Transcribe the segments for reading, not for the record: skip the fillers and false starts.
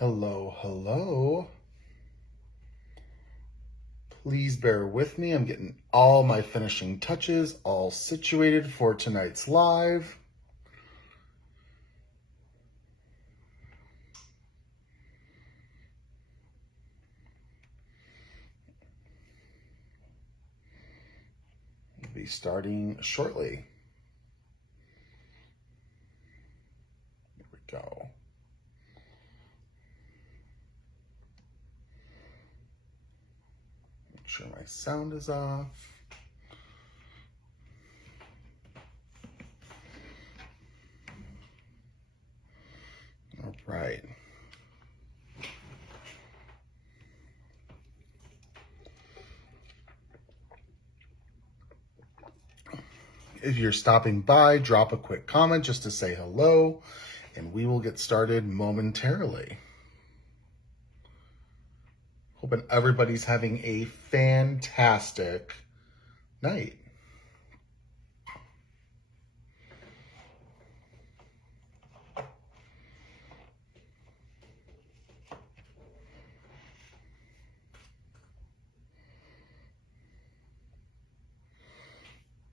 Hello, hello. Please bear with me. I'm getting all my finishing touches all situated for tonight's live. We'll be starting shortly. Here we go. Make sure my sound is off. All right. If you're stopping by, drop a quick comment just to say hello, and we will get started momentarily. Hoping everybody's having a fantastic night.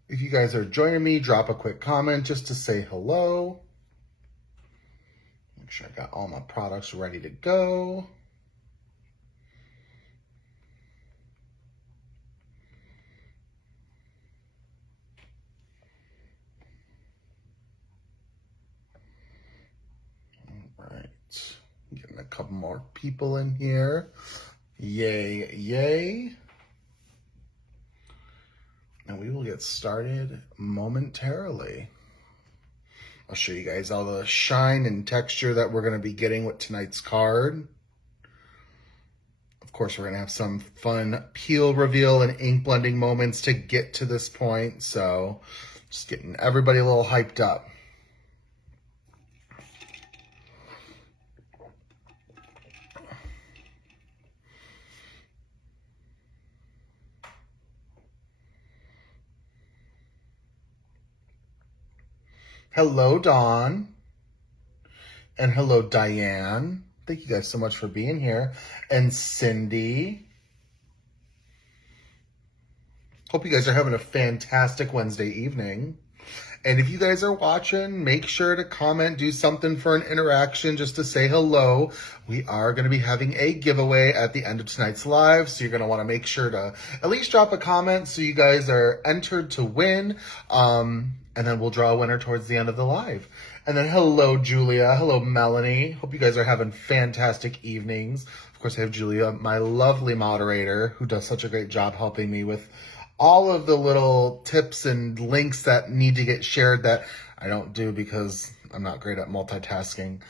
If you guys are joining me, drop a quick comment just to say hello. Make sure I got all my products ready to go. All right, getting a couple more people in here. Yay, yay. And we will get started momentarily. I'll show you guys all the shine and texture that we're going to be getting with tonight's card. Of course, we're going to have some fun peel reveal and ink blending moments to get to this point. So just getting everybody a little hyped up. Hello, Dawn. And hello, Diane. Thank you guys so much for being here. And Cindy. Hope you guys are having a fantastic Wednesday evening. And if you guys are watching, make sure to comment, do something for an interaction just to say hello. We are going to be having a giveaway at the end of tonight's live, so you're going to want to make sure to at least drop a comment so you guys are entered to win. And then we'll draw a winner towards the end of the live. And then hello, Julia. Hello, Melanie. Hope you guys are having fantastic evenings. Of course, I have Julia, my lovely moderator, who does such a great job helping me with all of the little tips and links that need to get shared that I don't do because I'm not great at multitasking.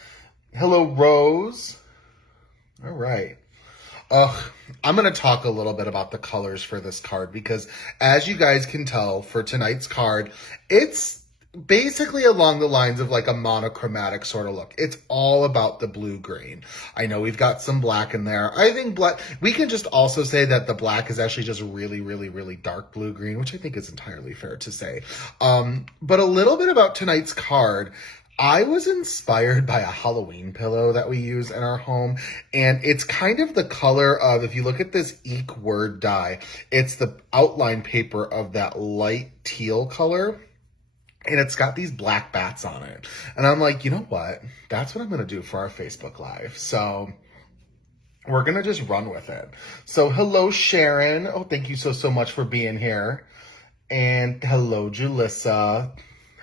Hello, Rose. All right. I'm going to talk a little bit about the colors for this card because as you guys can tell for tonight's card, it's basically along the lines of like a monochromatic sort of look. It's all about the blue-green. I know we've got some black in there. I think black, we can just also say that the black is actually just really, really, really dark blue-green, which I think is entirely fair to say. But a little bit about tonight's card. I was inspired by a Halloween pillow that we use in our home, and it's kind of the color of, if you look at this Eek word die, it's the outline paper of that light teal color, and it's got these black bats on it. And I'm like, you know what? That's what I'm going to do for our Facebook Live. So we're going to just run with it. So hello, Sharon. Oh, thank you so much for being here. And hello, Julissa.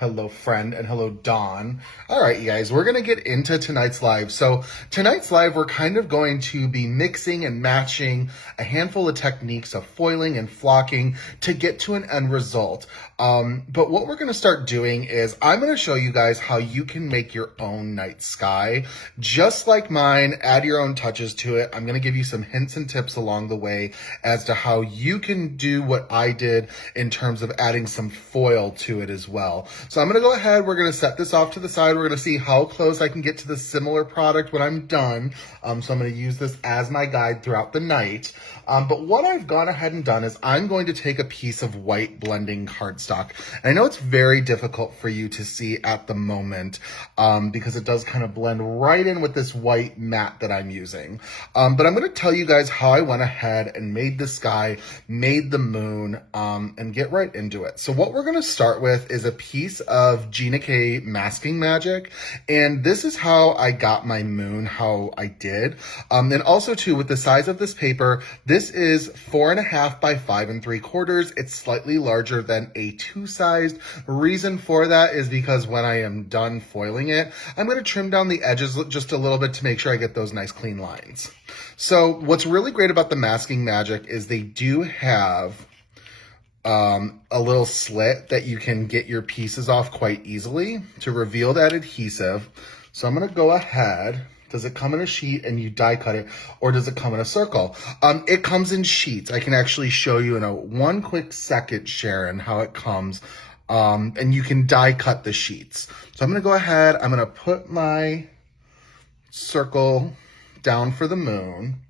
Hello, friend, and hello, Dawn. All right, you guys, we're going to get into tonight's live. So tonight's live, we're kind of going to be mixing and matching a handful of techniques of foiling and flocking to get to an end result. But what we're going to start doing is I'm going to show you guys how you can make your own night sky. Just like mine, add your own touches to it. I'm going to give you some hints and tips along the way as to how you can do what I did in terms of adding some foil to it as well. So I'm going to go ahead, we're going to set this off to the side. We're going to see how close I can get to the similar product when I'm done. So I'm going to use this as my guide throughout the night. But what I've gone ahead and done is I'm going to take a piece of white blending cardstock. And I know it's very difficult for you to see at the moment because it does kind of blend right in with this white matte that I'm using. But I'm going to tell you guys how I went ahead and made the sky, made the moon, and get right into it. So what we're going to start with is a piece of Gina K Masking Magic. And this is how I got my moon, how I did. And also too, with the size of this paper, this is 4.5 by 5 3/4. It's slightly larger than A2 sized. Reason for that is because when I am done foiling it, I'm going to trim down the edges just a little bit to make sure I get those nice clean lines. So what's really great about the Masking Magic is they do have a little slit that you can get your pieces off quite easily to reveal that adhesive. So I'm going to go ahead. Does it come in a sheet and you die cut it, or does it come in a circle? It comes in sheets. I can actually show you in one quick second, Sharon, how it comes. And you can die cut the sheets. So I'm going to go ahead. I'm going to put my circle down for the moon.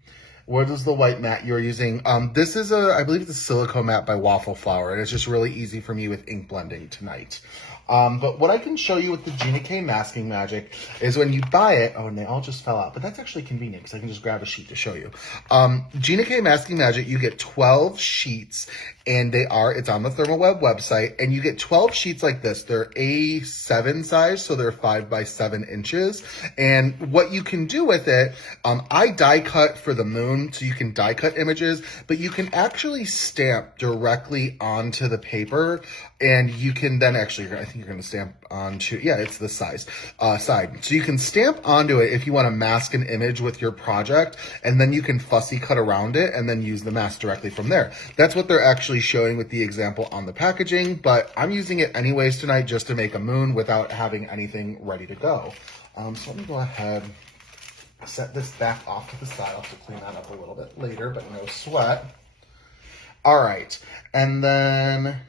What is the white mat you're using? This is I believe it's a silicone mat by Waffle Flower, and it's just really easy for me with ink blending tonight. But what I can show you with the Gina K Masking Magic is when you buy it, oh, and they all just fell out, but that's actually convenient because I can just grab a sheet to show you. Gina K Masking Magic, you get 12 sheets, and it's on the ThermOWeb website, and you get 12 sheets like this. They're A7 size, so they're 5 by 7 inches. And what you can do with it, I die cut for the moon, so you can die cut images, but you can actually stamp directly onto the paper, and you can then actually, I think you're going to stamp onto, yeah, it's the size, side. So you can stamp onto it if you want to mask an image with your project, and then you can fussy cut around it and then use the mask directly from there. That's what they're actually showing with the example on the packaging, but I'm using it anyways tonight just to make a moon without having anything ready to go. So let me go ahead, set this back off to the side. I'll have to clean that up a little bit later, but no sweat. All right, and then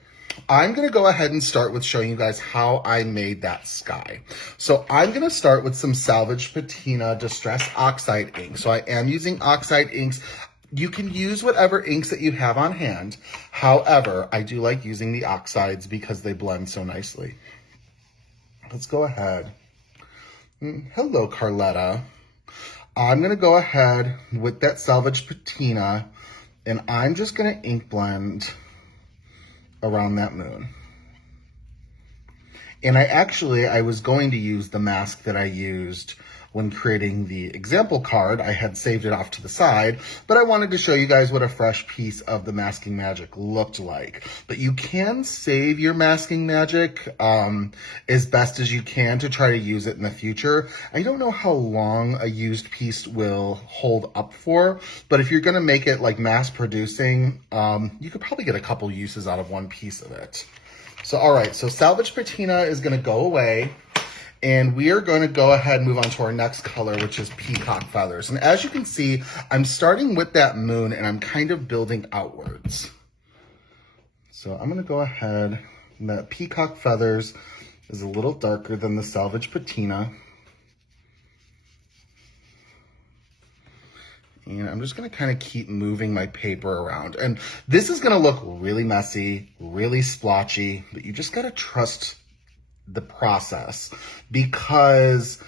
I'm going to go ahead and start with showing you guys how I made that sky. So I'm going to start with some Salvaged Patina Distress Oxide ink. So I am using Oxide inks. You can use whatever inks that you have on hand. However, I do like using the Oxides because they blend so nicely. Let's go ahead. Hello, Carletta. I'm going to go ahead with that Salvaged Patina, and I'm just going to ink blend around that moon. And I was going to use the mask that I used when creating the example card. I had saved it off to the side, but I wanted to show you guys what a fresh piece of the Masking Magic looked like. But you can save your Masking Magic as best as you can to try to use it in the future. I don't know how long a used piece will hold up for, but if you're going to make it like mass producing, you could probably get a couple uses out of one piece of it. So, all right, so Salvaged Patina is going to go away. And we are going to go ahead and move on to our next color, which is Peacock Feathers. And as you can see, I'm starting with that moon and I'm kind of building outwards. So I'm going to go ahead, and that Peacock Feathers is a little darker than the Salvaged Patina. And I'm just going to kind of keep moving my paper around. And this is going to look really messy, really splotchy, but you just got to trust the process, because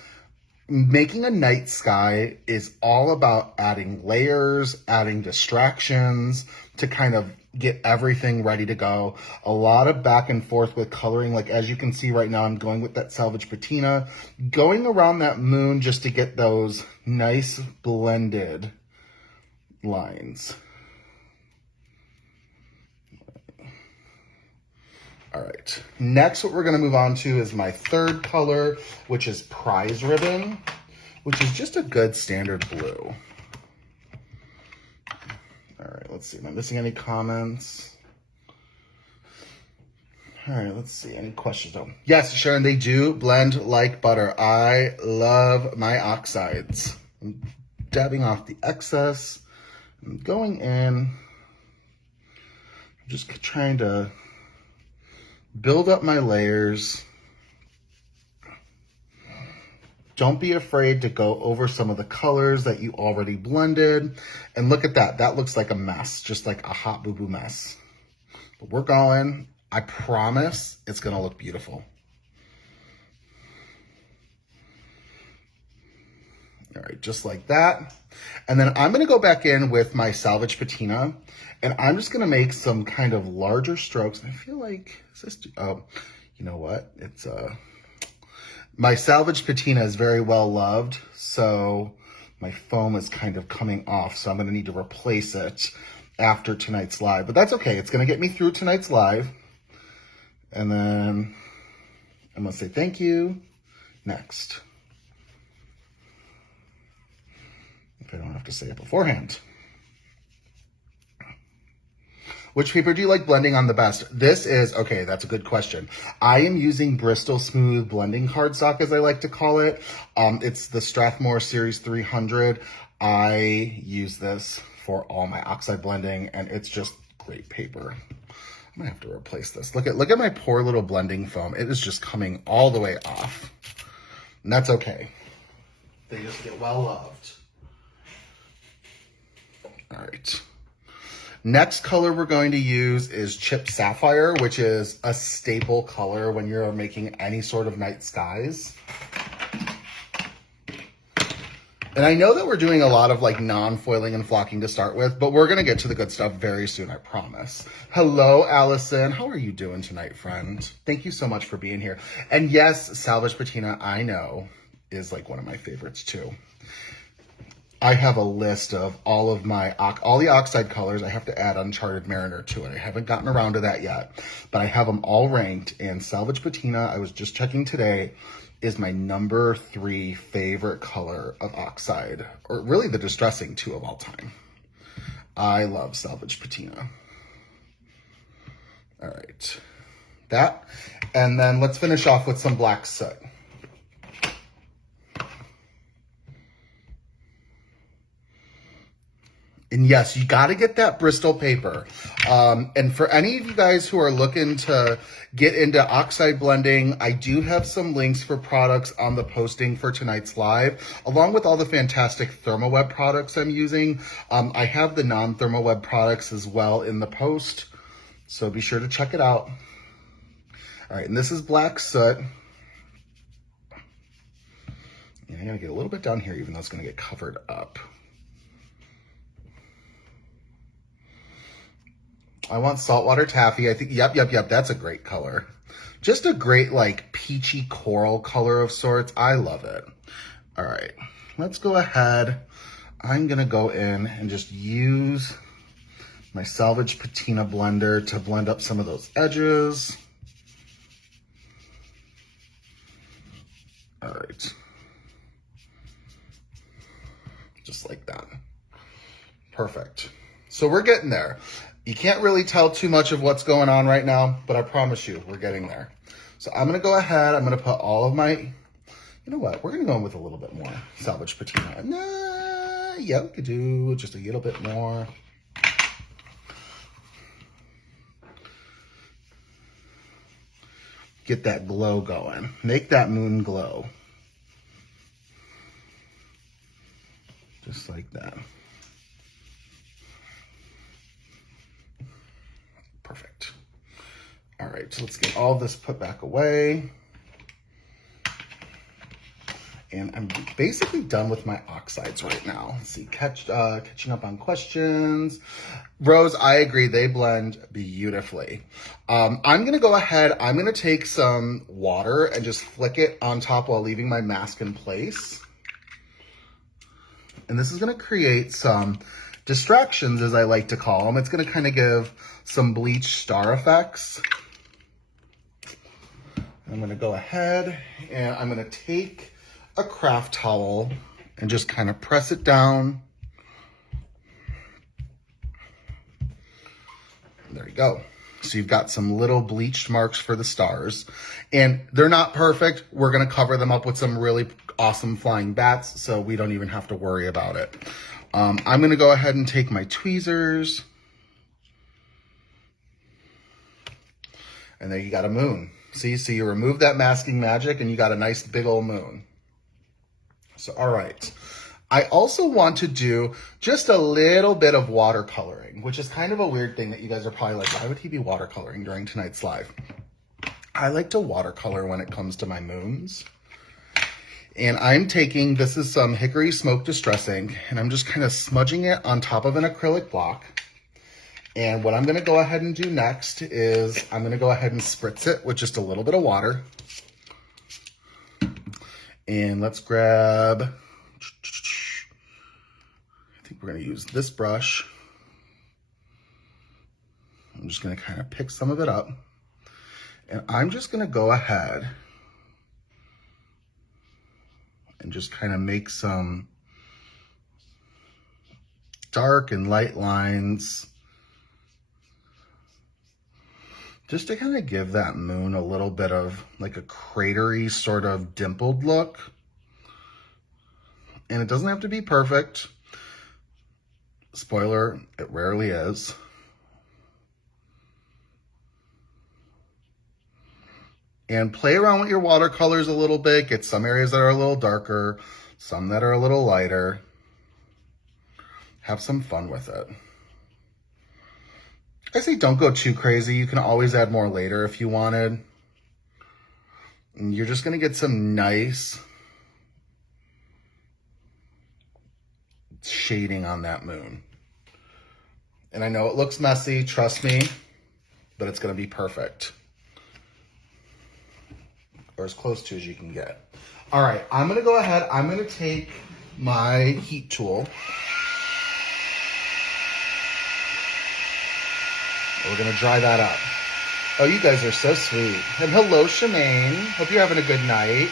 making a night sky is all about adding layers, adding distractions to kind of get everything ready to go. A lot of back and forth with coloring. Like as you can see right now, I'm going with that Salvaged Patina, going around that moon just to get those nice blended lines. All right, next what we're going to move on to is my third color, which is Prize Ribbon, which is just a good standard blue. All right, let's see. Am I missing any comments? All right, let's see. Any questions? Oh, yes, Sharon, they do blend like butter. I love my oxides. I'm dabbing off the excess. I'm going in. I'm just trying to build up my layers. Don't be afraid to go over some of the colors that you already blended. And look at that. That looks like a mess, just like a hot boo-boo mess. But we're going. I promise it's going to look beautiful. All right, just like that. And then I'm going to go back in with my Salvaged Patina, and I'm just going to make some kind of larger strokes. I feel like, is this, oh, you know what? It's, my Salvaged Patina is very well loved, so my foam is kind of coming off, so I'm going to need to replace it after tonight's live. But that's okay. It's going to get me through tonight's live. And then I'm going to say thank you. Next. If I don't have to say it beforehand. Which paper do you like blending on the best? This is, okay, that's a good question. I am using Bristol Smooth Blending Cardstock, as I like to call it. It's the Strathmore Series 300. I use this for all my Oxide blending, and it's just great paper. I'm gonna have to replace this. Look at my poor little blending foam. It is just coming all the way off. And that's okay. They just get well loved. All right. Next color we're going to use is Chip Sapphire, which is a staple color when you're making any sort of night skies. And I know that we're doing a lot of like non-foiling and flocking to start with, but we're going to get to the good stuff very soon, I promise. Hello, Allison. How are you doing tonight, friend? Thank you so much for being here. And yes, Salvaged Patina, I know, is like one of my favorites too. I have a list of all the Oxide colors. I have to add Uncharted Mariner to it. I haven't gotten around to that yet, but I have them all ranked. And Salvaged Patina, I was just checking today, is my number 3 favorite color of Oxide, or really the Distressing 2 of all time. I love Salvaged Patina. All right, that. And then let's finish off with some Black Soot. And yes, you got to get that Bristol paper. And for any of you guys who are looking to get into Oxide blending, I do have some links for products on the posting for tonight's live, along with all the fantastic ThermOWeb products I'm using. I have the non-ThermOWeb products as well in the post, so be sure to check it out. All right, and this is Black Soot. And I'm going to get a little bit down here, even though it's going to get covered up. I want Saltwater Taffy. I think, yep, that's a great color. Just a great, like, peachy coral color of sorts. I love it. All right, let's go ahead. I'm going to go in and just use my Salvaged Patina blender to blend up some of those edges. All right. Just like that. Perfect. So we're getting there. You can't really tell too much of what's going on right now, but I promise you, we're getting there. So I'm going to go ahead. I'm going to put all of my, you know what? We're going to go in with a little bit more Salvaged Patina. Yeah, we could do just a little bit more. Get that glow going. Make that moon glow. Just like that. Perfect. All right, so let's get all this put back away. And I'm basically done with my oxides right now. Let's see, catching up on questions. Rose, I agree, they blend beautifully. I'm gonna go ahead, I'm gonna take some water and just flick it on top while leaving my mask in place. And this is gonna create some distractions, as I like to call them. It's gonna kind of give some bleach star effects. I'm gonna go ahead and I'm gonna take a craft towel and just kind of press it down. There you go. So you've got some little bleached marks for the stars, and they're not perfect. We're gonna cover them up with some really awesome flying bats, so we don't even have to worry about it. I'm gonna go ahead and take my tweezers, and there you got a moon. See, so you remove that masking magic and you got a nice big old moon. So, all right. I also want to do just a little bit of watercoloring, which is kind of a weird thing that you guys are probably like, why would he be watercoloring during tonight's live? I like to watercolor when it comes to my moons. And I'm taking, this is some Hickory Smoke Distress ink, and I'm just kind of smudging it on top of an acrylic block. And what I'm going to go ahead and do next is I'm going to go ahead and spritz it with just a little bit of water. And let's grab, I think we're going to use this brush. I'm just going to kind of pick some of it up. And I'm just going to go ahead and just kind of make some dark and light lines just to kind of give that moon a little bit of like a cratery sort of dimpled look. And it doesn't have to be perfect. Spoiler, it rarely is. And play around with your watercolors a little bit. Get some areas that are a little darker, some that are a little lighter. Have some fun with it. I say don't go too crazy. You can always add more later if you wanted. And you're just going to get some nice shading on that moon. And I know it looks messy, trust me, but it's going to be perfect. Or as close to as you can get. All right, I'm going to go ahead. I'm going to take my heat tool. We're going to dry that up. Oh, you guys are so sweet. And hello, Shemaine. Hope you're having a good night.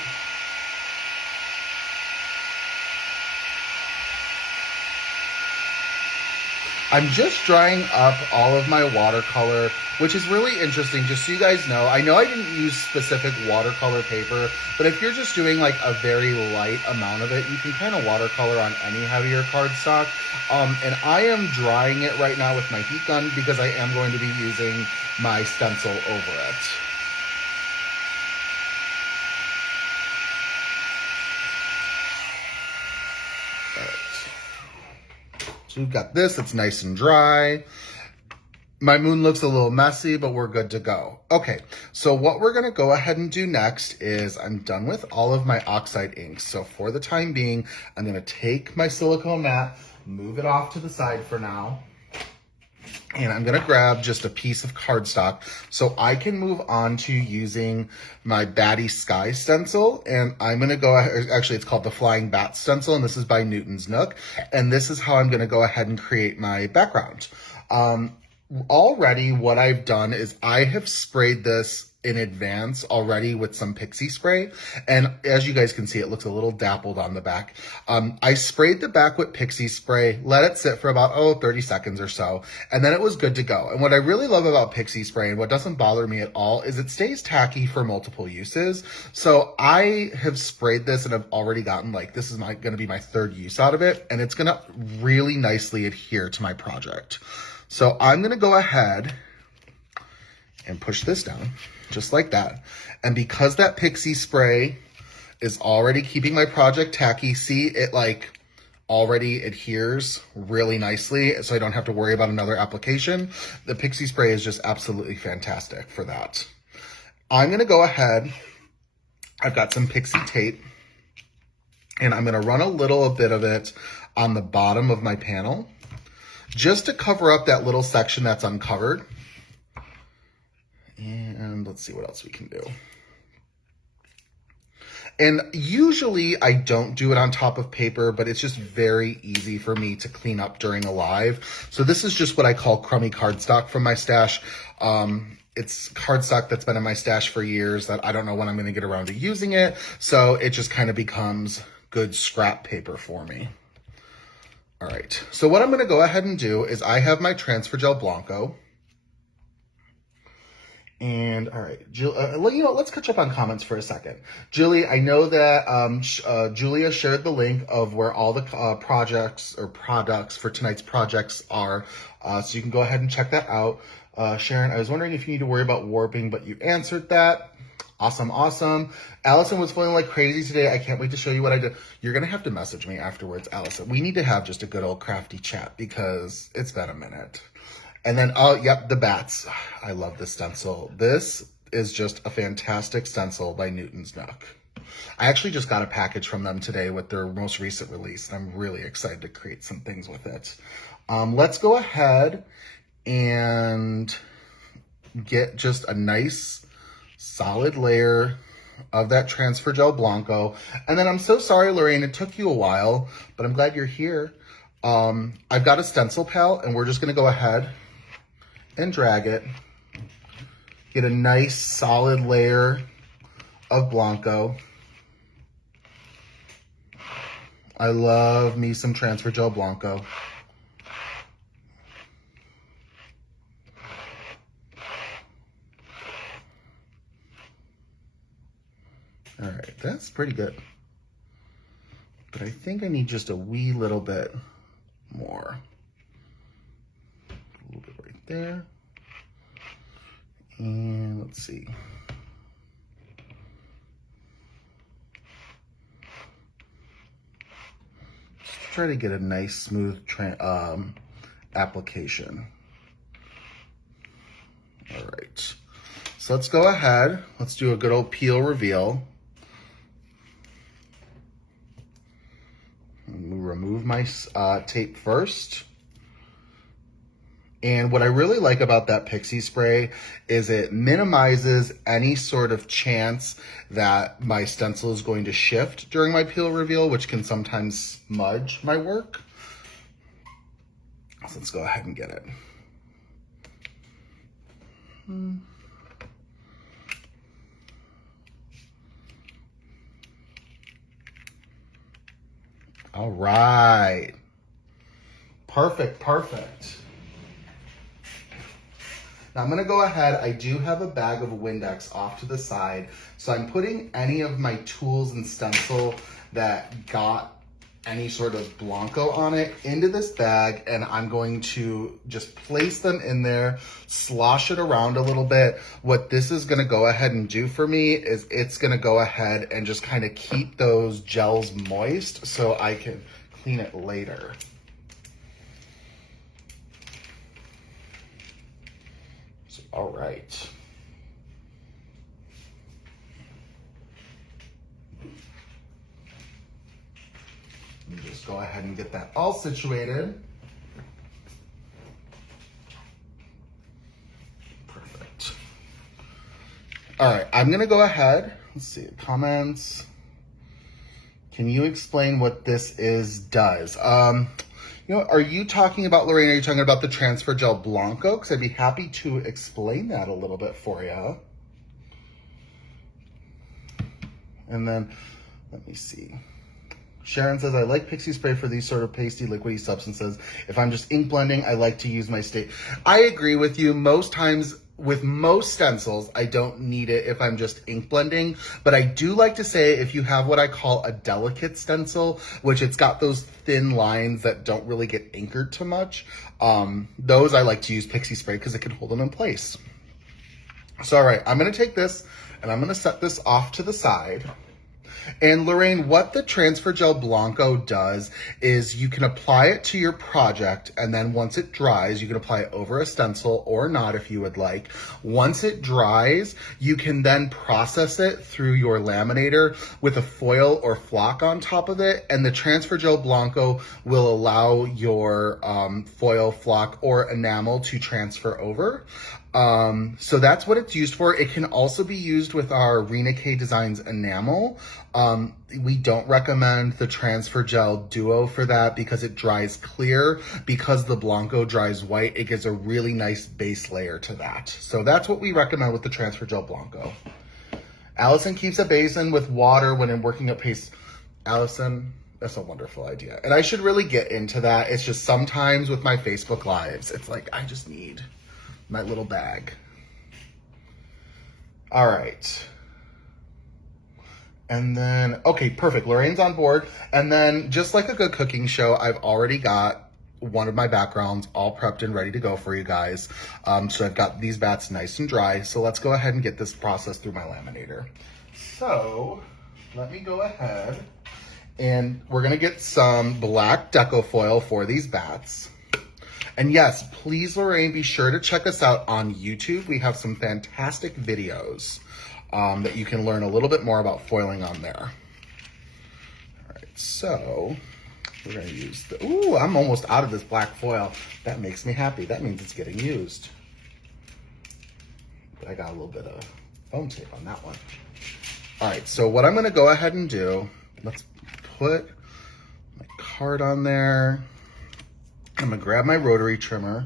I'm just drying up all of my watercolor, which is really interesting, just so you guys know. I know I didn't use specific watercolor paper, but if you're just doing like a very light amount of it, you can kind of watercolor on any heavier cardstock. And I am drying it right now with my heat gun because I am going to be using my stencil over it. So we've got this, it's nice and dry. My moon looks a little messy, but we're good to go. Okay, so what we're gonna go ahead and do next is I'm done with all of my Oxide inks. So for the time being, I'm gonna take my silicone mat, move it off to the side for now. And I'm gonna grab just a piece of cardstock so I can move on to using my Batty Sky stencil. And I'm gonna go ahead, actually it's called the Flying Bat Stencil, and this is by Newton's Nook. And this is how I'm gonna go ahead and create my background. Already what I've done is I have sprayed this in advance already with some pixie spray. And as you guys can see, it looks a little dappled on the back. I sprayed the back with pixie spray, let it sit for about, 30 seconds or so. And then it was good to go. And what I really love about pixie spray and what doesn't bother me at all is it stays tacky for multiple uses. So I have sprayed this and I've already gotten this is going to be my third use out of it. And it's going to really nicely adhere to my project. So I'm going to go ahead and push this down just like that. And because that pixie spray is already keeping my project tacky, see it already adheres really nicely, so I don't have to worry about another application. The pixie spray is just absolutely fantastic for that. I'm going to go ahead. I've got some pixie tape and I'm going to run a little bit of it on the bottom of my panel just to cover up that little section that's uncovered. And let's see what else we can do. And usually I don't do it on top of paper, but it's just very easy for me to clean up during a live. So this is just what I call crummy cardstock from my stash. It's cardstock that's been in my stash for years that I don't know when I'm going to get around to using it. So it just kind of becomes good scrap paper for me. All right, so what I'm going to go ahead and do is I have my transfer gel Blanco. And all right, let's catch up on comments for a second. Julie, I know that Julia shared the link of where all the projects or products for tonight's projects are, so you can go ahead and check that out. Sharon, I was wondering if you need to worry about warping, but you answered that. Awesome, awesome. Allison was feeling like crazy today. I can't wait to show you what I did. You're going to have to message me afterwards, Allison. We need to have just a good old crafty chat because it's been a minute. And then, oh, yep, the bats. I love this stencil. This is just a fantastic stencil by Newton's Nook. I actually just got a package from them today with their most recent release, and I'm really excited to create some things with it. Let's go ahead and get just a nice solid layer of that transfer gel Blanco. And then I'm so sorry, Lorraine, it took you a while, but I'm glad you're here. I've got a stencil pal, and we're just gonna go ahead and drag it. Get a nice solid layer of Blanco. I love me some transfer gel Blanco. All right, that's pretty good. But I think I need just a wee little bit more. A little bit right there. And let's see. Just try to get a nice smooth application. All right. So let's go ahead. Let's do a good old peel reveal. Remove my tape first. And what I really like about that pixie spray is it minimizes any sort of chance that my stencil is going to shift during my peel reveal, which can sometimes smudge my work. So let's go ahead and get it. All right. Perfect, perfect. Now I'm gonna go ahead, I do have a bag of Windex off to the side, so I'm putting any of my tools and stencil that got any sort of Blanco on it into this bag, and I'm going to just place them in there, slosh it around a little bit. What this is gonna go ahead and do for me is it's gonna go ahead and just kind of keep those gels moist so I can clean it later. So, all right. Let me just go ahead and get that all situated. Perfect. All right, I'm gonna go ahead. Let's see, comments. Can you explain what this does? You know, are you talking about, Lorraine, are you talking about the Transfer Gel Blanco? Because I'd be happy to explain that a little bit for you. And then, let me see. Sharon says, I like pixie spray for these sort of pasty, liquidy substances. If I'm just ink blending, I like to use my state. I agree with you. Most times, with most stencils, I don't need it if I'm just ink blending. But I do like to say if you have what I call a delicate stencil, which it's got those thin lines that don't really get anchored too much, those I like to use pixie spray because it can hold them in place. So, all right, I'm going to take this and I'm going to set this off to the side. And Lorraine, what the Transfer Gel Blanco does is you can apply it to your project, and then once it dries, you can apply it over a stencil or not if you would like. Once it dries, you can then process it through your laminator with a foil or flock on top of it, and the Transfer Gel Blanco will allow your foil, flock, or enamel to transfer over. So that's what it's used for. It can also be used with our Rena K Designs enamel. We don't recommend the Transfer Gel Duo for that because it dries clear. Because the Blanco dries white, it gives a really nice base layer to that. So that's what we recommend with the Transfer Gel Blanco. Allison keeps a basin with water when I'm working up paste. Allison, that's a wonderful idea. And I should really get into that. It's just sometimes with my Facebook Lives, it's like, I just need my little bag. All right. And then, okay, perfect. Lorraine's on board. And then just like a good cooking show, I've already got one of my backgrounds all prepped and ready to go for you guys. So I've got these bats nice and dry. So let's go ahead and get this process through my laminator. So let me go ahead and we're gonna get some black deco foil for these bats. And yes, please, Lorraine, be sure to check us out on YouTube. We have some fantastic videos that you can learn a little bit more about foiling on there. All right, so we're gonna use the, ooh, I'm almost out of this black foil. That makes me happy. That means it's getting used. But I got a little bit of foam tape on that one. All right, so what I'm gonna go ahead and do, let's put my card on there. I'm gonna grab my rotary trimmer.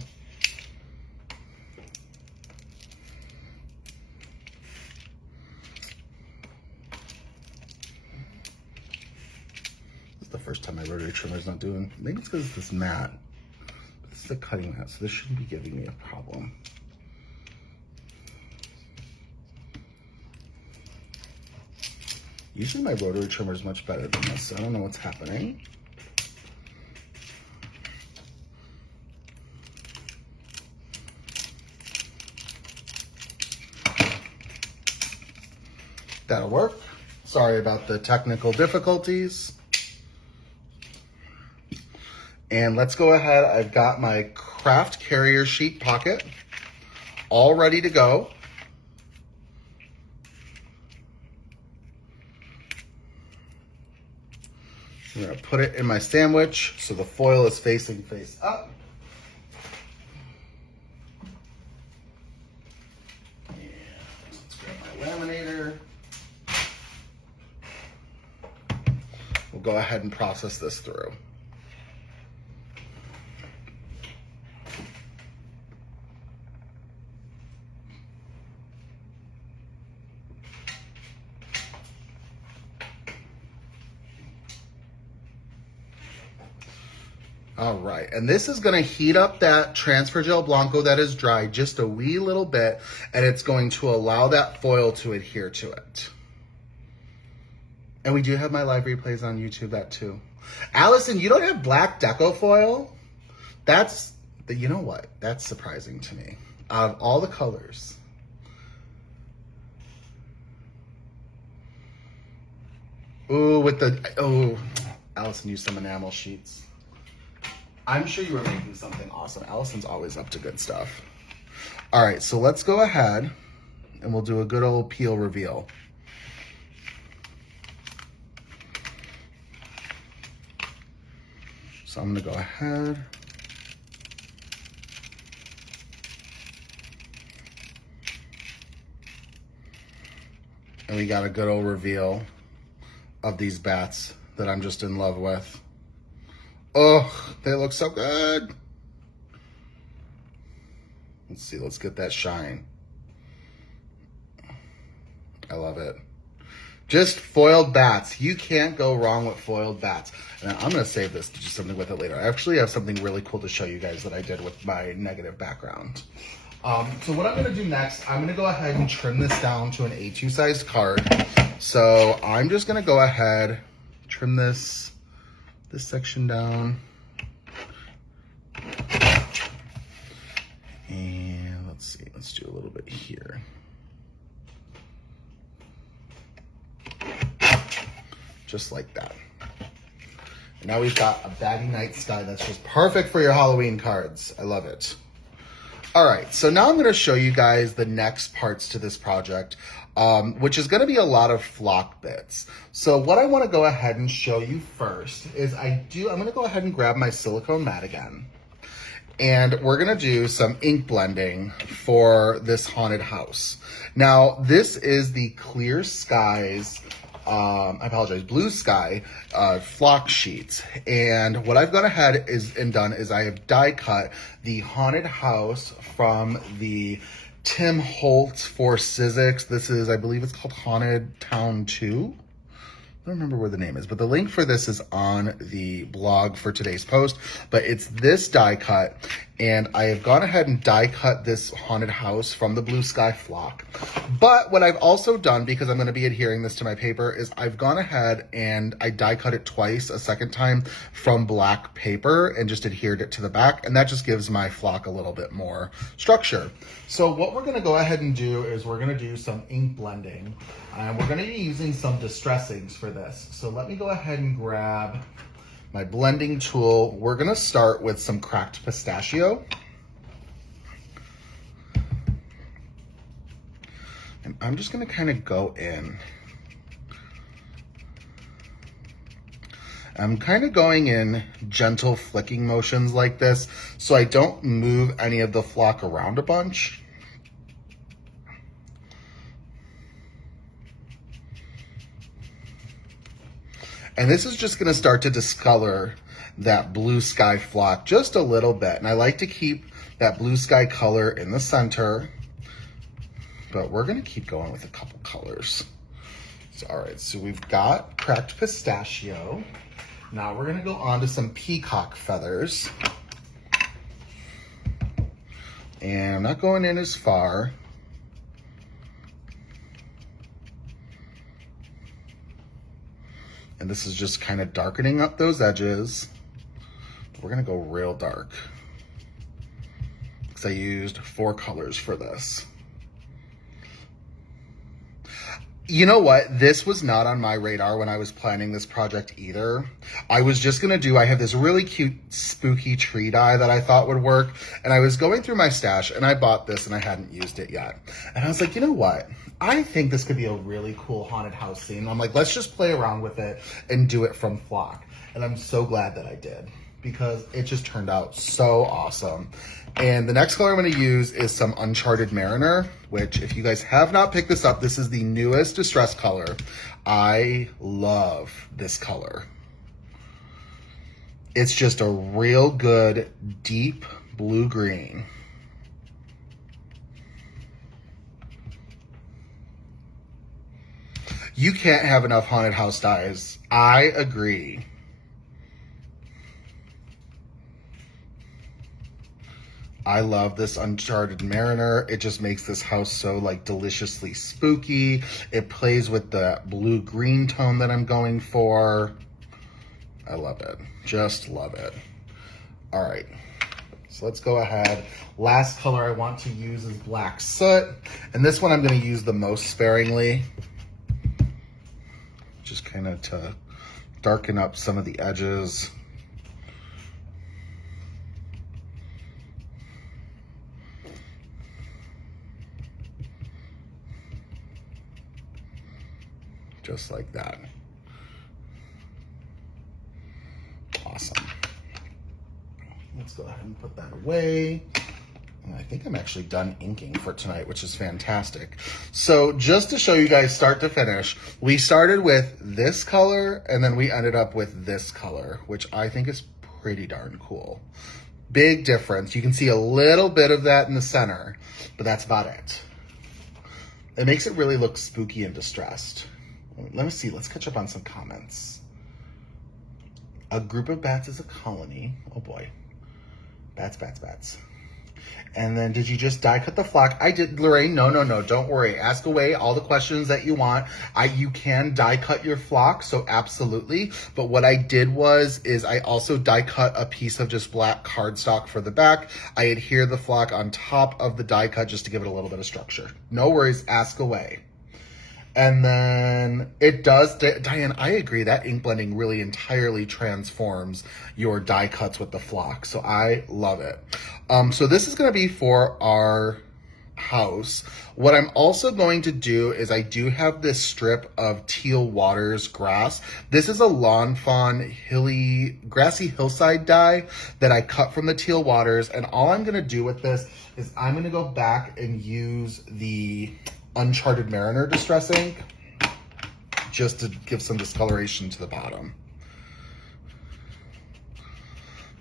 This is the first time my rotary trimmer is not doing, maybe it's because it's this mat. This is a cutting mat, so this shouldn't be giving me a problem. Usually my rotary trimmer is much better than this, so I don't know what's happening. That'll work. Sorry about the technical difficulties. And let's go ahead. I've got my craft carrier sheet pocket all ready to go. I'm gonna put it in my sandwich so the foil is facing face up. And let's grab my laminator. We'll go ahead and process this through. All right, and this is gonna heat up that transfer gel Blanco that is dry just a wee little bit, and it's going to allow that foil to adhere to it. And we do have my live replays on YouTube, that too. Allison, you don't have black deco foil? That's, you know what? That's surprising to me. Out of all the colors. Ooh, with the, oh, Allison used some enamel sheets. I'm sure you were making something awesome. Allison's always up to good stuff. All right, so let's go ahead and we'll do a good old peel reveal. So I'm gonna go ahead. And we got a good old reveal of these bats that I'm just in love with. Oh, they look so good. Let's see, let's get that shine. I love it. Just foiled bats. You can't go wrong with foiled bats. And I'm gonna save this to do something with it later. I actually have something really cool to show you guys that I did with my negative background. So what I'm gonna do next, I'm gonna go ahead and trim this down to an A2 sized card. So I'm just gonna go ahead, trim this section down. And let's see, let's do a little bit here. Just like that. And now we've got a baggy night sky that's just perfect for your Halloween cards. I love it. All right, so now I'm gonna show you guys the next parts to this project, which is gonna be a lot of flock bits. So what I wanna go ahead and show you first is I'm gonna go ahead and grab my silicone mat again. And we're gonna do some ink blending for this haunted house. Now, this is the Clear Skies, Blue Sky flock sheets. And what I've gone ahead and done is I have die cut the haunted house from the Tim Holtz for Sizzix. This is, I believe it's called Haunted Town 2. I don't remember where the name is, but the link for this is on the blog for today's post. But it's this die cut, And I have gone ahead and die cut this haunted house from the Blue Sky flock. But what I've also done, because I'm going to be adhering this to my paper, is I've gone ahead and I die cut it twice, a second time from black paper, and just adhered it to the back. And that just gives my flock a little bit more structure. So what we're going to go ahead and do is we're going to do some ink blending. And we're going to be using some distress inks for this. So let me go ahead and grab my blending tool. We're gonna start with some cracked pistachio. And I'm just gonna kind of go in. I'm kind of going in gentle flicking motions like this, so I don't move any of the flock around a bunch. And this is just gonna start to discolor that blue sky flock just a little bit. And I like to keep that blue sky color in the center, but we're gonna keep going with a couple colors. So, all right, so we've got cracked pistachio. Now we're gonna go on to some peacock feathers. And I'm not going in as far. And this is just kind of darkening up those edges. We're gonna go real dark because I used 4 colors for this. You know what? This was not on my radar when I was planning this project either. I was just gonna I have this really cute spooky tree dye that I thought would work. And I was going through my stash and I bought this and I hadn't used it yet. And I was like, you know what? I think this could be a really cool haunted house scene. I'm like, let's just play around with it and do it from flock. And I'm so glad that I did, because it just turned out so awesome. And the next color I'm gonna use is some Uncharted Mariner, which if you guys have not picked this up, this is the newest distress color. I love this color. It's just a real good, deep blue-green. You can't have enough haunted house dyes. I agree. I love this Uncharted Mariner. It just makes this house so like deliciously spooky. It plays with the blue-green tone that I'm going for. I love it. Just love it. All right. So let's go ahead. Last color I want to use is Black Soot. And this one I'm going to use the most sparingly. Just kind of to darken up some of the edges. Just like that. Awesome. Let's go ahead and put that away. And I think I'm actually done inking for tonight, which is fantastic. So just to show you guys start to finish, we started with this color and then we ended up with this color, which I think is pretty darn cool. Big difference. You can see a little bit of that in the center, but that's about it. It makes it really look spooky and distressed. Let me see. Let's catch up on some comments. A group of bats is a colony. Oh boy. Bats, bats, bats. And then, did you just die cut the flock? I did, Lorraine. No, don't worry. Ask away all the questions that you want. You can die cut your flock, so absolutely. But what I did is I also die cut a piece of just black cardstock for the back. I adhere the flock on top of the die cut just to give it a little bit of structure. No worries. Ask away. And then it does, Diane, I agree, that ink blending really entirely transforms your die cuts with the flock. So I love it. So this is going to be for our house. What I'm also going to do is I do have this strip of Teal Waters grass. This is a Lawn Fawn Grassy Hillside dye that I cut from the Teal Waters. And all I'm going to do with this is I'm going to go back and use the Uncharted Mariner Distress ink just to give some discoloration to the bottom.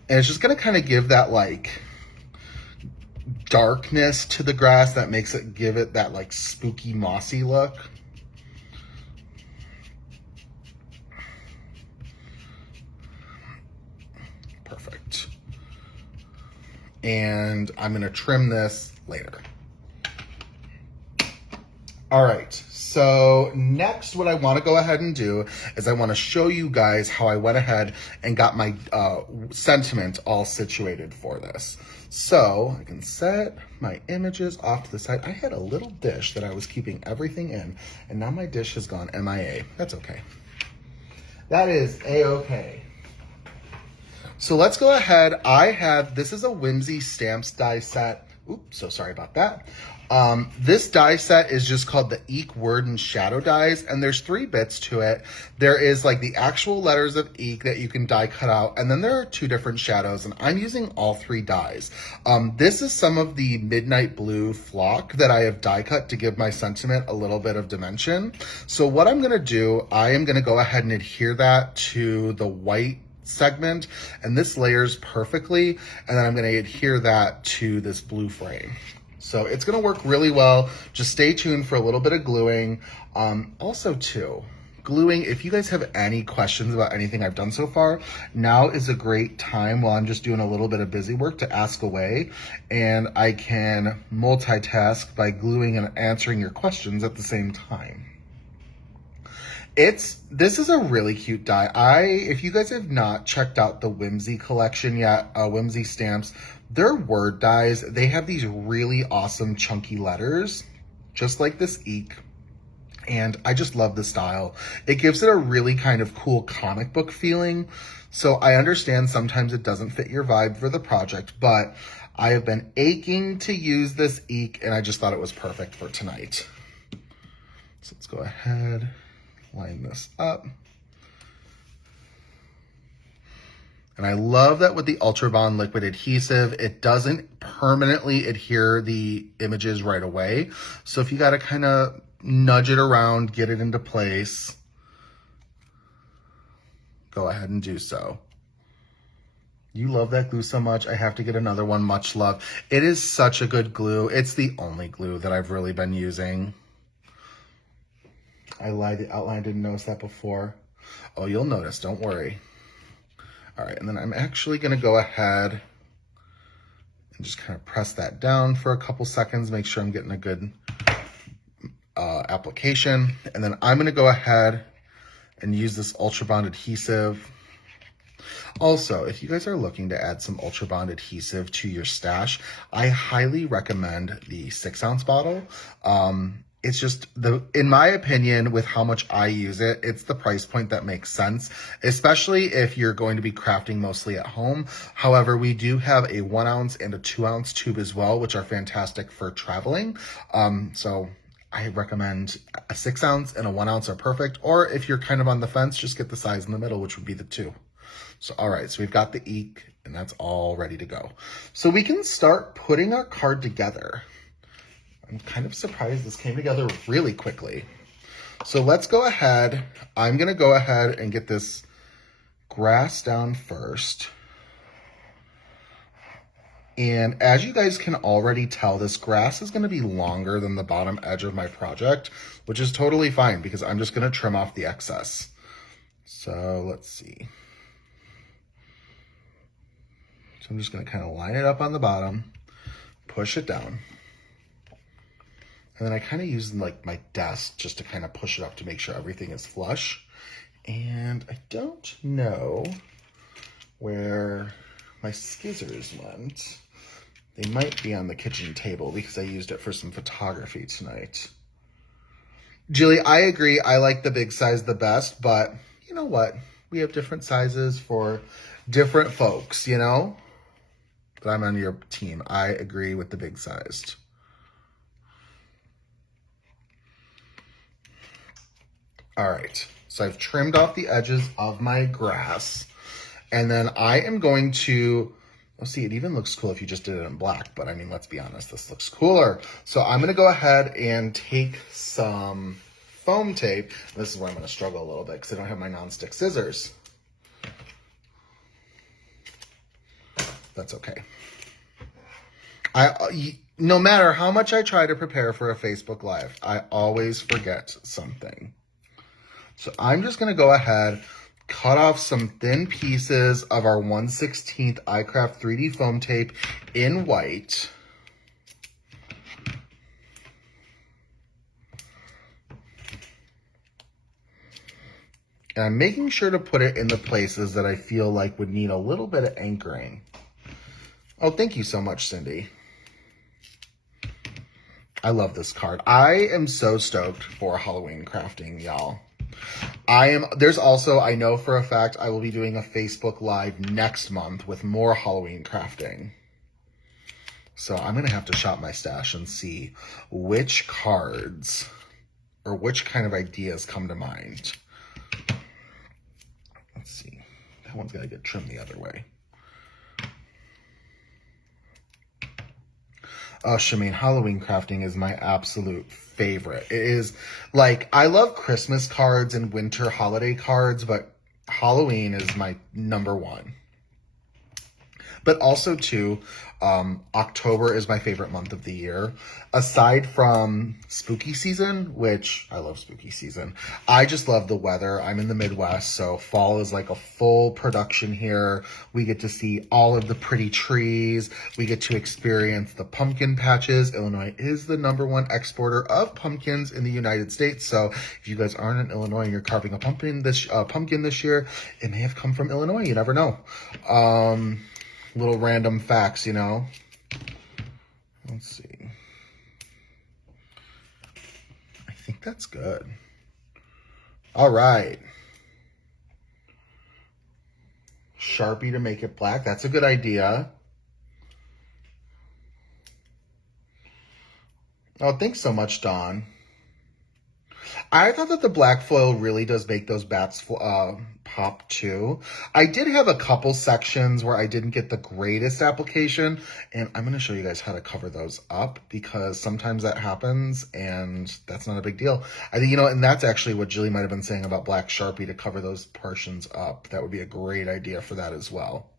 And it's just going to kind of give that like darkness to the grass that makes it give it that like spooky mossy look. Perfect. and I'm going to trim this later. All right, so next what I want to go ahead and do is I want to show you guys how I went ahead and got my sentiment all situated for this. So I can set my images off to the side. I had a little dish that I was keeping everything in, and now my dish has gone MIA. That's okay. That is A-okay. So let's go ahead. This is a Whimsy stamps die set. Oops, so sorry about that. This die set is just called the Eek Word and Shadow dies, and there's 3 bits to it. There is like the actual letters of Eek that you can die cut out, and then there are 2 different shadows, and I'm using all 3 dies. This is some of the Midnight Blue flock that I have die cut to give my sentiment a little bit of dimension. So what I'm gonna do, I am gonna go ahead and adhere that to the white segment, and this layers perfectly, and then I'm gonna adhere that to this blue frame. So it's going to work really well. Just stay tuned for a little bit of gluing. Also too, gluing, if you guys have any questions about anything I've done so far, now is a great time while I'm just doing a little bit of busy work to ask away, and I can multitask by gluing and answering your questions at the same time. This is a really cute die. If you guys have not checked out the Whimsy collection yet, Whimsy stamps, their word dies, they have these really awesome chunky letters, just like this Eek. And I just love the style. It gives it a really kind of cool comic book feeling. So I understand sometimes it doesn't fit your vibe for the project, but I have been aching to use this Eek, and I just thought it was perfect for tonight. So let's go ahead, line this up. And I love that with the UltraBond liquid adhesive, it doesn't permanently adhere the images right away. So if you got to kind of nudge it around, get it into place, go ahead and do so. You love that glue so much. I have to get another one. Much love. It is such a good glue. It's the only glue that I've really been using. I lied, the outline, didn't notice that before. Oh, you'll notice, don't worry. All right, and then I'm actually gonna go ahead and just kind of press that down for a couple seconds, make sure I'm getting a good application. And then I'm gonna go ahead and use this UltraBond adhesive. Also, if you guys are looking to add some UltraBond adhesive to your stash, I highly recommend the 6-ounce bottle. It's just, in my opinion, with how much I use it, it's the price point that makes sense, especially if you're going to be crafting mostly at home. However, we do have a 1-ounce and a 2-ounce tube as well, which are fantastic for traveling. So I recommend a 6-ounce and a 1-ounce are perfect. Or if you're kind of on the fence, just get the size in the middle, which would be the 2. So, all right, so we've got the Eek, and that's all ready to go. So we can start putting our card together. I'm kind of surprised this came together really quickly. So let's go ahead. I'm going to go ahead and get this grass down first. And as you guys can already tell, this grass is going to be longer than the bottom edge of my project, which is totally fine because I'm just going to trim off the excess. So let's see. So I'm just going to kind of line it up on the bottom, push it down. And then I kind of use like my desk just to kind of push it up to make sure everything is flush. And I don't know where my scissors went. They might be on the kitchen table because I used it for some photography tonight. Jilly, I agree. I like the big size the best, but you know what? We have different sizes for different folks, you know? But I'm on your team. I agree with the big sized. All right, so I've trimmed off the edges of my grass, and then I am going to, let's see, it even looks cool if you just did it in black, but I mean, let's be honest, this looks cooler. So I'm gonna go ahead and take some foam tape. This is where I'm gonna struggle a little bit because I don't have my nonstick scissors. That's okay. No matter how much I try to prepare for a Facebook Live, I always forget something. So I'm just going to go ahead, cut off some thin pieces of our 1/16 iCraft 3D foam tape in white. And I'm making sure to put it in the places that I feel like would need a little bit of anchoring. Oh, thank you so much, Cindy. I love this card. I am so stoked for Halloween crafting, y'all. There's also, I know for a fact, I will be doing a Facebook Live next month with more Halloween crafting. So I'm going to have to shop my stash and see which cards or which kind of ideas come to mind. Let's see. That one's got to get trimmed the other way. Oh, Shemaine, Halloween crafting is my absolute favorite. It is like, I love Christmas cards and winter holiday cards, but Halloween is my number one. But also, too, October is my favorite month of the year. Aside from spooky season, which I love spooky season, I just love the weather. I'm in the Midwest, so fall is like a full production here. We get to see all of the pretty trees. We get to experience the pumpkin patches. Illinois is the #1 exporter of pumpkins in the United States. So if you guys aren't in Illinois and you're carving a pumpkin this year, it may have come from Illinois. You never know. Little random facts, you know. Let's see. I think that's good. All right. Sharpie to make it black. That's a good idea. Oh, thanks so much, Dawn. I thought that the black foil really does make those bats pop too. I did have a couple sections where I didn't get the greatest application, and I'm going to show you guys how to cover those up because sometimes that happens and that's not a big deal. I think, you know, and that's actually what Julie might have been saying about black Sharpie to cover those portions up. That would be a great idea for that as well.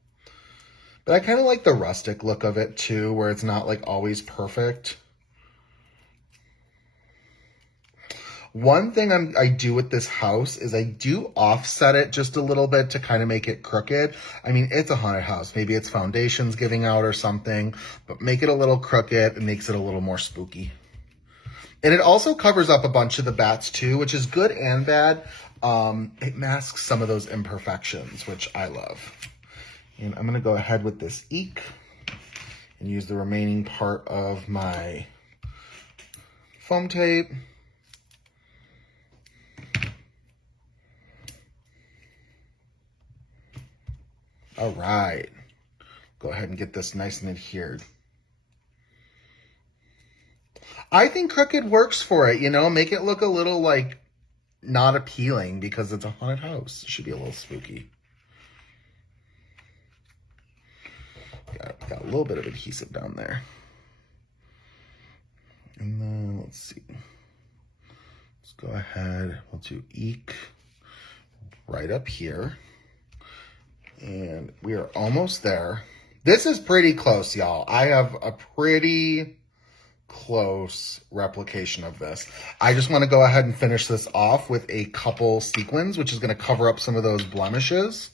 But I kind of like the rustic look of it too, where it's not like always perfect. One thing I do with this house is I do offset it just a little bit to kind of make it crooked. I mean, it's a haunted house. Maybe its foundation's giving out or something, but make it a little crooked. It makes it a little more spooky. And it also covers up a bunch of the bats too, which is good and bad. It masks some of those imperfections, which I love. And I'm going to go ahead with this ink and use the remaining part of my foam tape. All right, go ahead and get this nice and adhered. I think crooked works for it, you know, make it look a little like not appealing because it's a haunted house. It should be a little spooky. Got a little bit of adhesive down there. And then let's see. Let's go ahead, we'll do ink right up here. And we are almost there. This is pretty close, y'all. I have a pretty close replication of this. I just want to go ahead and finish this off with a couple sequins, which is going to cover up some of those blemishes.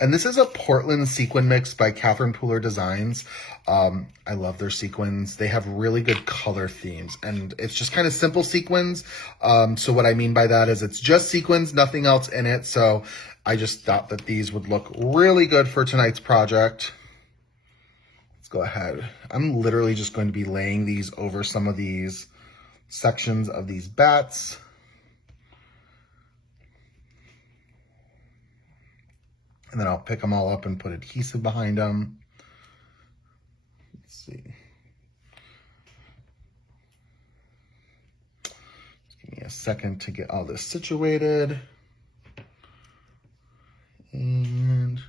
And this is a Portland sequin mix by Catherine Pooler Designs. I love their sequins. They have really good color themes, and it's just kind of simple sequins. So what I mean by that is it's just sequins, nothing else in it. So I just thought that these would look really good for tonight's project. Let's go ahead. I'm literally just going to be laying these over some of these sections of these bats. And then I'll pick them all up and put adhesive behind them. Let's see. Just give me a second to get all this situated. And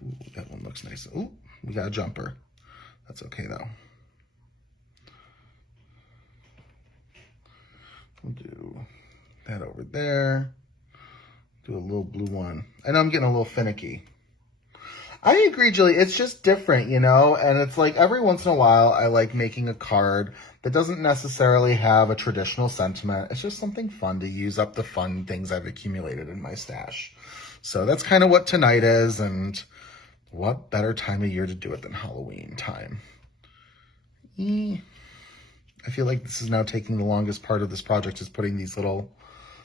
ooh, that one looks nice. Ooh, we got a jumper. That's okay though. We'll do that over there. Do a little blue one. I know I'm getting a little finicky. I agree, Julie. It's just different, you know? And it's like every once in a while, I like making a card that doesn't necessarily have a traditional sentiment. It's just something fun to use up the fun things I've accumulated in my stash. So that's kind of what tonight is. And what better time of year to do it than Halloween time? I feel like this is now taking the longest part of this project, is putting these little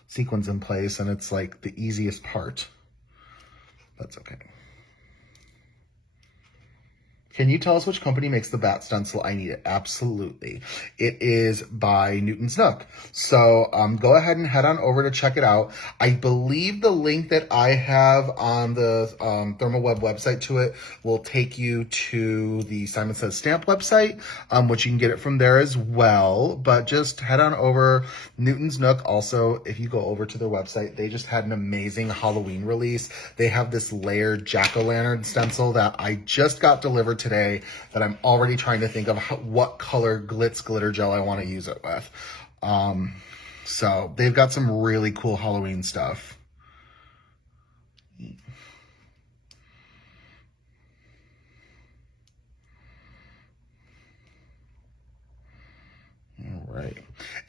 sequins in place. And it's like the easiest part. That's okay. Can you tell us which company makes the bat stencil? I need it. Absolutely. It is by Newton's Nook. So go ahead and head on over to check it out. I believe the link that I have on the ThermOWeb website to it will take you to the Simon Says Stamp website, which you can get it from there as well. But just head on over. Newton's Nook. Also, if you go over to their website, they just had an amazing Halloween release. They have this layered jack-o'-lantern stencil that I just got delivered today that I'm already trying to think of what color glitz glitter gel I want to use it with. So they've got some really cool Halloween stuff. All right.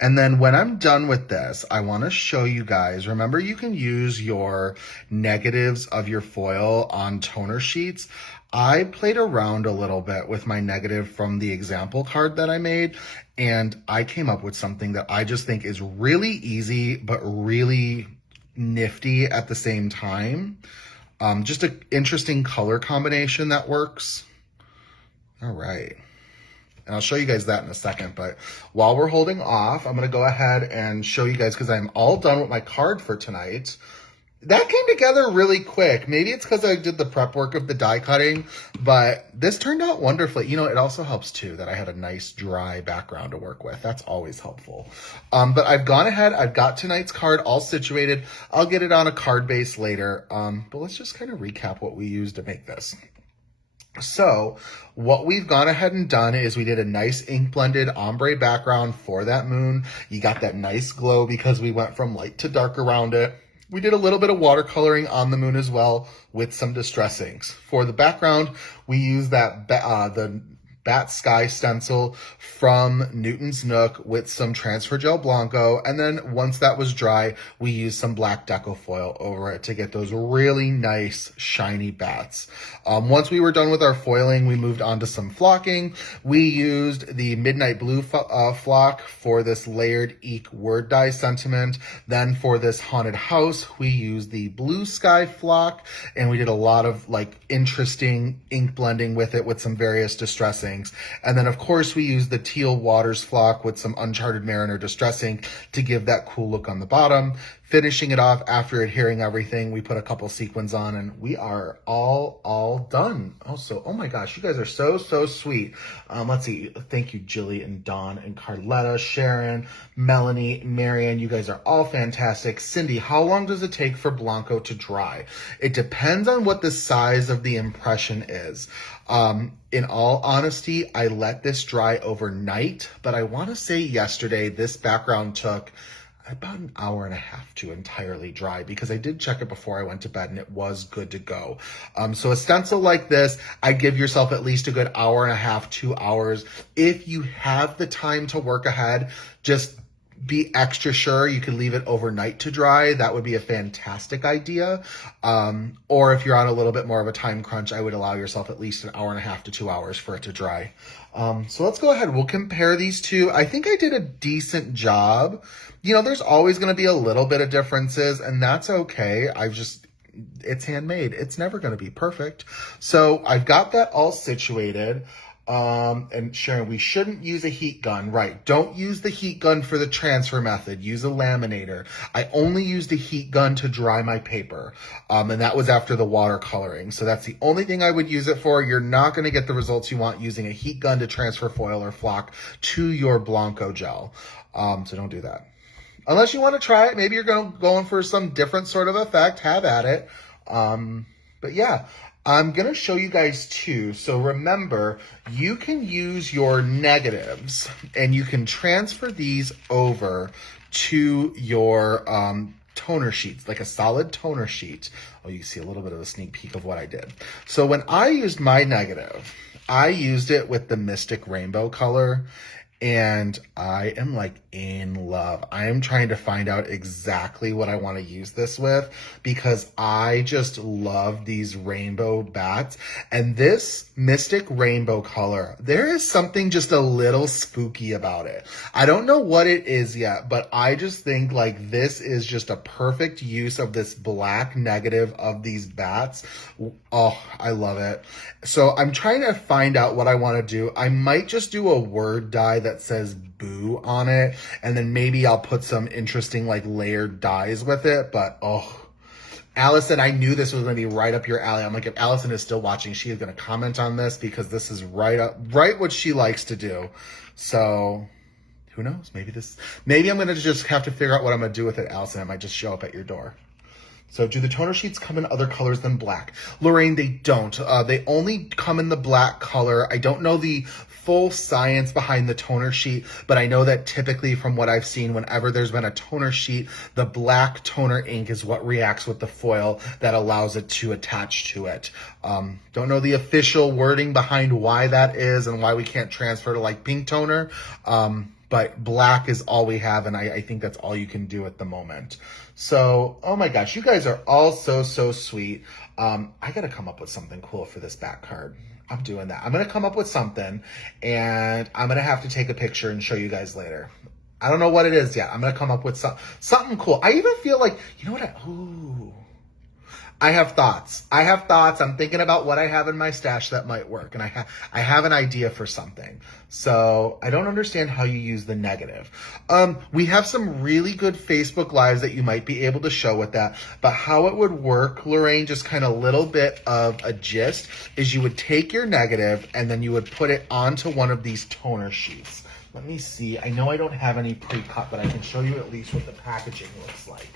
And then when I'm done with this, I want to show you guys, remember you can use your negatives of your foil on toner sheets. I played around a little bit with my negative from the example card that I made, and I came up with something that I just think is really easy, but really nifty at the same time. Just an interesting color combination that works. All right. And I'll show you guys that in a second, but while we're holding off, I'm going to go ahead and show you guys, because I'm all done with my card for tonight. That came together really quick. Maybe it's because I did the prep work of the die cutting, but this turned out wonderfully. You know, it also helps too that I had a nice dry background to work with. That's always helpful. But I've gone ahead. I've got tonight's card all situated. I'll get it on a card base later. But let's just kind of recap what we used to make this. So what we've gone ahead and done is we did a nice ink blended ombre background for that moon. You got that nice glow because we went from light to dark around it. We did a little bit of watercoloring on the moon as well with some distress inks. For the background, we used that the Bat Sky stencil from Newton's Nook with some transfer gel Blanco. And then once that was dry, we used some black Deco foil over it to get those really nice shiny bats. Once we were done with our foiling, we moved on to some flocking. We used the Midnight Blue flock for this layered Eek word die sentiment. Then for this haunted house, we used the Blue Sky flock, and we did a lot of like interesting ink blending with it with some various distress inks. And then, of course, we use the Teal Waters flock with some Uncharted Mariner distress ink to give that cool look on the bottom. Finishing it off after adhering everything, we put a couple sequins on, and we are all done. Also, oh my gosh, you guys are so sweet. Let's see. Thank you, Jilly and Dawn and Carletta, Sharon, Melanie, Marianne. You guys are all fantastic. Cindy, how long does it take for Blanco to dry? It depends on what the size of the impression is. In all honesty, I let this dry overnight, but I want to say yesterday this background took about an hour and a half to entirely dry because I did check it before I went to bed and it was good to go. So a stencil like this, I give yourself at least a good hour and a half, 2 hours. If you have the time to work ahead, just be extra sure you can leave it overnight to dry. That would be a fantastic idea. Or if you're on a little bit more of a time crunch, I would allow yourself at least an hour and a half to 2 hours for it to dry. So let's go ahead. We'll compare these two. I think I did a decent job. You know, there's always going to be a little bit of differences, and that's okay. It's handmade. It's never going to be perfect. So I've got that all situated. And Sharon, we shouldn't use a heat gun, right? Don't use the heat gun for the transfer method. Use a laminator. I only used a heat gun to dry my paper. And that was after the watercoloring. So that's the only thing I would use it for. You're not going to get the results you want using a heat gun to transfer foil or flock to your Blanco gel. So don't do that. Unless you want to try it. Maybe you're going for some different sort of effect. Have at it. But yeah. I'm going to show you guys too. So remember, you can use your negatives and you can transfer these over to your toner sheets, like a solid toner sheet. Oh, you see a little bit of a sneak peek of what I did. So when I used my negative, I used it with the Mystic Rainbow color, and I am like in love. I am trying to find out exactly what I want to use this with, because I just love these rainbow bats. And this Mystic Rainbow color, there is something just a little spooky about it. I don't know what it is yet, but I just think like this is just a perfect use of this black negative of these bats. Oh, I love it. So I'm trying to find out what I want to do. I might just do a word die that says boo on it, and then maybe I'll put some interesting like layered dies with it. But oh, Allison, I knew this was going to be right up your alley. I'm like, if Allison is still watching, she is going to comment on this, because this is right what she likes to do. So who knows? Maybe I'm going to just have to figure out what I'm going to do with it, Allison. It might just show up at your door. So do the toner sheets come in other colors than black? Lorraine, they don't. They only come in the black color. I don't know the full science behind the toner sheet, but I know that typically from what I've seen, whenever there's been a toner sheet, the black toner ink is what reacts with the foil that allows it to attach to it. Don't know the official wording behind why that is and why we can't transfer to like pink toner. But black is all we have, and I think that's all you can do at the moment. So, oh my gosh, you guys are all so sweet. I got to come up with something cool for this back card. I'm doing that. I'm going to come up with something, and I'm going to have to take a picture and show you guys later. I don't know what it is yet. I'm going to come up with something cool. I even feel like, you know what? I have thoughts. I'm thinking about what I have in my stash that might work, and I have an idea for something. So I don't understand how you use the negative. We have some really good Facebook Lives that you might be able to show with that, but how it would work, Lorraine, just kind of a little bit of a gist, is you would take your negative and then you would put it onto one of these toner sheets. Let me see. I know I don't have any pre-cut, but I can show you at least what the packaging looks like.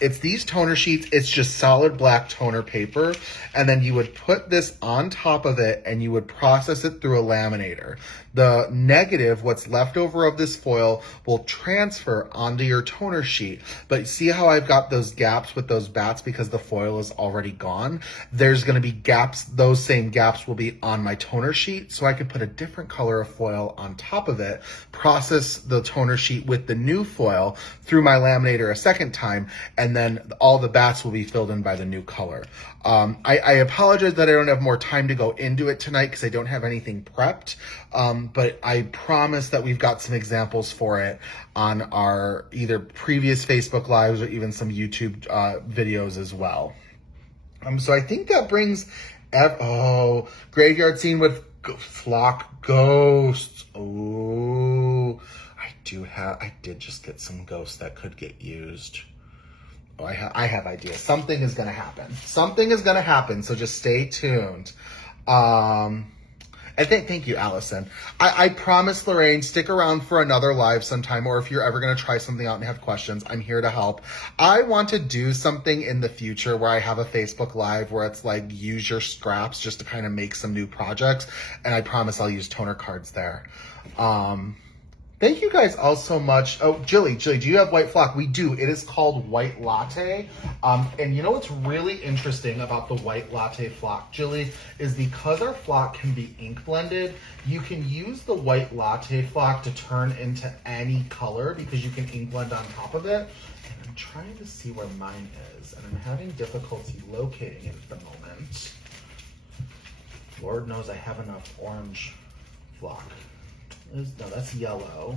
It's these toner sheets. It's just solid black toner paper. And then you would put this on top of it and you would process it through a laminator. The negative, what's left over of this foil, will transfer onto your toner sheet. But see how I've got those gaps with those bats because the foil is already gone? There's going to be gaps. Those same gaps will be on my toner sheet. So I could put a different color of foil on top of it, process the toner sheet with the new foil through my laminator a second time, and then all the bats will be filled in by the new color. I apologize that I don't have more time to go into it tonight because I don't have anything prepped. But I promise that we've got some examples for it on our either previous Facebook Lives or even some YouTube videos as well. So I think that brings, graveyard scene with flock ghosts. Oh, I did just get some ghosts that could get used. Oh, I have ideas. Something is going to happen. Something is going to happen. So just stay tuned. And thank you, Allison. I promise, Lorraine, stick around for another live sometime, or if you're ever going to try something out and have questions, I'm here to help. I want to do something in the future where I have a Facebook Live where it's like, use your scraps just to kind of make some new projects. And I promise I'll use toner cards there. Thank you guys all so much. Oh, Jilly, do you have white flock? We do. It is called White Latte. And you know what's really interesting about the White Latte flock, Jilly, is because our flock can be ink blended, you can use the White Latte flock to turn into any color because you can ink blend on top of it. And I'm trying to see where mine is, and I'm having difficulty locating it at the moment. Lord knows I have enough orange flock. No, that's yellow.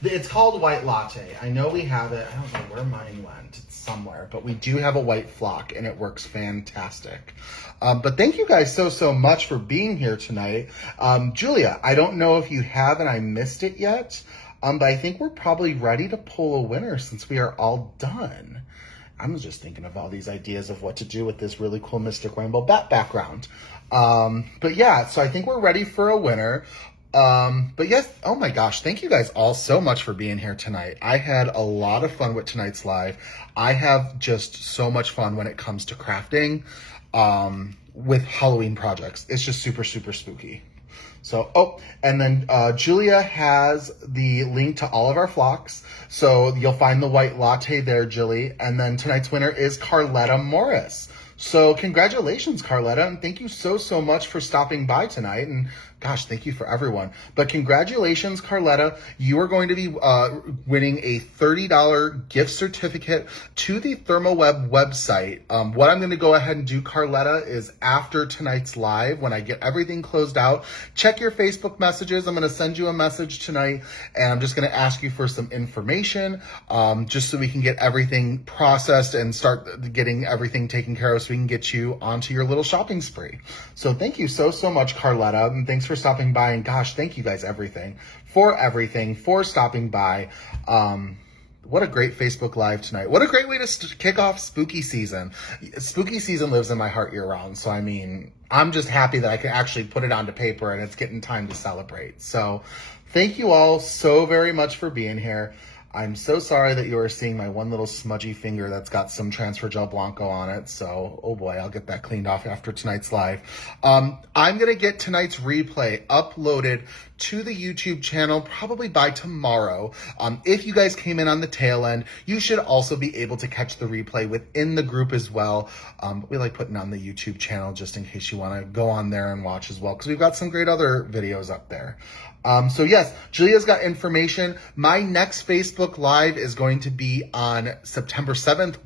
It's called White Latte. I know we have it. I don't know where mine went. It's somewhere. But we do have a white flock, and it works fantastic. But thank you guys so much for being here tonight. Julia, I don't know if you have and I missed it yet, but I think we're probably ready to pull a winner since we are all done. I'm just thinking of all these ideas of what to do with this really cool Mystic Rainbow bat background. But yeah, so I think we're ready for a winner. But yes, oh my gosh, thank you guys all so much for being here tonight. I had a lot of fun with tonight's live. I have just so much fun when it comes to crafting, with Halloween projects. It's just super spooky. So, and then Julia has the link to all of our flocks. So you'll find the white latte there, Jilly. And then tonight's winner is Carletta Morris. So congratulations, Carletta, and thank you so, so much for stopping by tonight. And gosh, thank you for everyone. But congratulations, Carletta. You are going to be winning a $30 gift certificate to the ThermOWeb website. What I'm going to go ahead and do, Carletta, is after tonight's live, when I get everything closed out, check your Facebook messages. I'm going to send you a message tonight, and I'm just going to ask you for some information, just so we can get everything processed and start getting everything taken care of, so we can get you onto your little shopping spree. So thank you so, so much, Carletta, and thanks for stopping by. And gosh, thank you guys for stopping by. What a great Facebook Live tonight. What a great way to kick off spooky season. Spooky season lives in my heart year round. So, I mean, I'm just happy that I can actually put it onto paper and it's getting time to celebrate. So thank you all so very much for being here. I'm so sorry that you are seeing my one little smudgy finger that's got some transfer gel Blanco on it. So, oh boy, I'll get that cleaned off after tonight's live. I'm going to get tonight's replay uploaded to the YouTube channel probably by tomorrow. If you guys came in on the tail end, you should also be able to catch the replay within the group as well. We like putting on the YouTube channel just in case you want to go on there and watch as well, because we've got some great other videos up there. So yes, Julia's got information. My next Facebook Live is going to be on September 7th.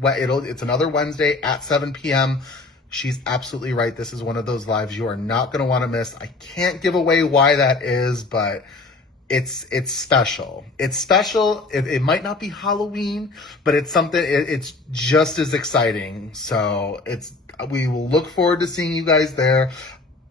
It's another Wednesday at 7 p.m. She's absolutely right. This is one of those lives you are not going to want to miss. I can't give away why that is, but it's special. It's special. It might not be Halloween, but it's something, it's just as exciting. So we will look forward to seeing you guys there.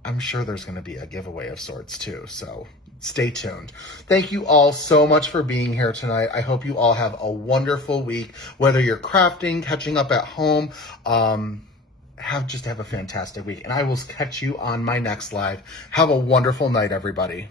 I'm sure there's going to be a giveaway of sorts too. So stay tuned. Thank you all so much for being here tonight. I hope you all have a wonderful week, whether you're crafting, catching up at home, have a fantastic week. And I will catch you on my next live. Have a wonderful night, everybody.